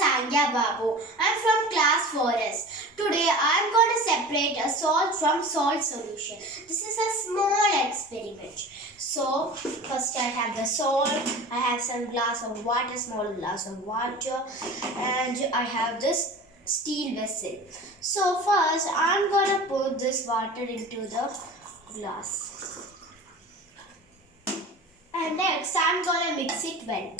Sangya Babu. I'm from class 4S. Today I'm going to separate a salt from salt solution. This is a small experiment. So first I have the salt, I have some glass of water, small glass of water, and I have this steel vessel. So first I'm going to put this water into the glass. And next I'm going to mix it well.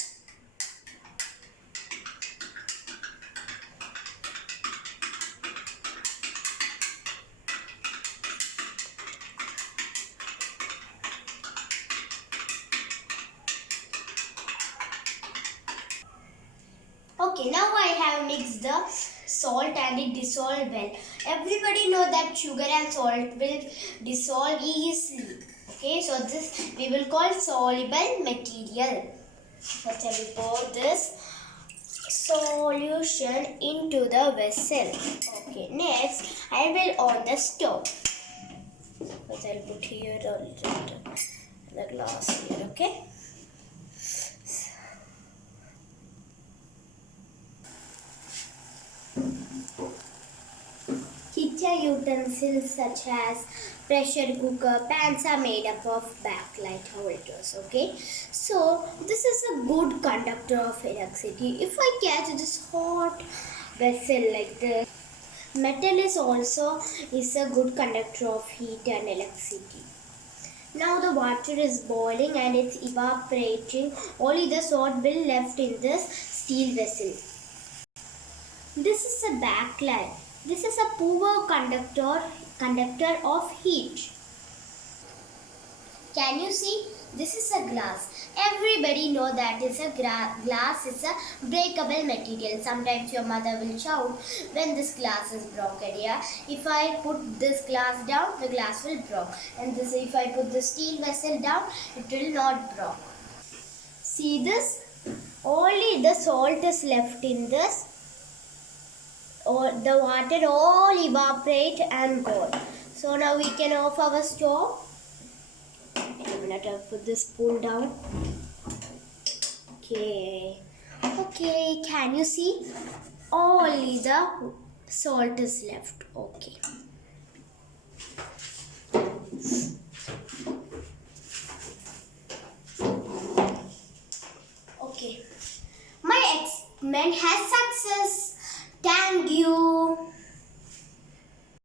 Okay, now I have mixed the salt and it dissolved well. Everybody know that sugar and salt will dissolve easily. Okay, so this we will call soluble material. First I will pour this solution into the vessel. Okay, next I will on the stove. First I will put here the glass here. Okay. Kitchen utensils such as pressure cooker, pans are made up of backlight holders. Okay, so this is a good conductor of electricity. If I catch this hot vessel like this, metal is also a good conductor of heat and electricity. Now the water is boiling and it's evaporating. Only the salt will left in this steel vessel. This is a backlight. This is a poor conductor of heat. Can you see? This is a glass. Everybody know that glass is a breakable material. Sometimes your mother will shout when this glass is broken. Yeah. If I put this glass down, the glass will break. And this, if I put the steel vessel down, it will not break. See this? Only the salt is left in this. Or the water all evaporate and go. So now we can off our stove. Let us put this spoon down. Okay. Okay, can you see? Only the salt is left. Okay. Okay. My experiment has succeeded.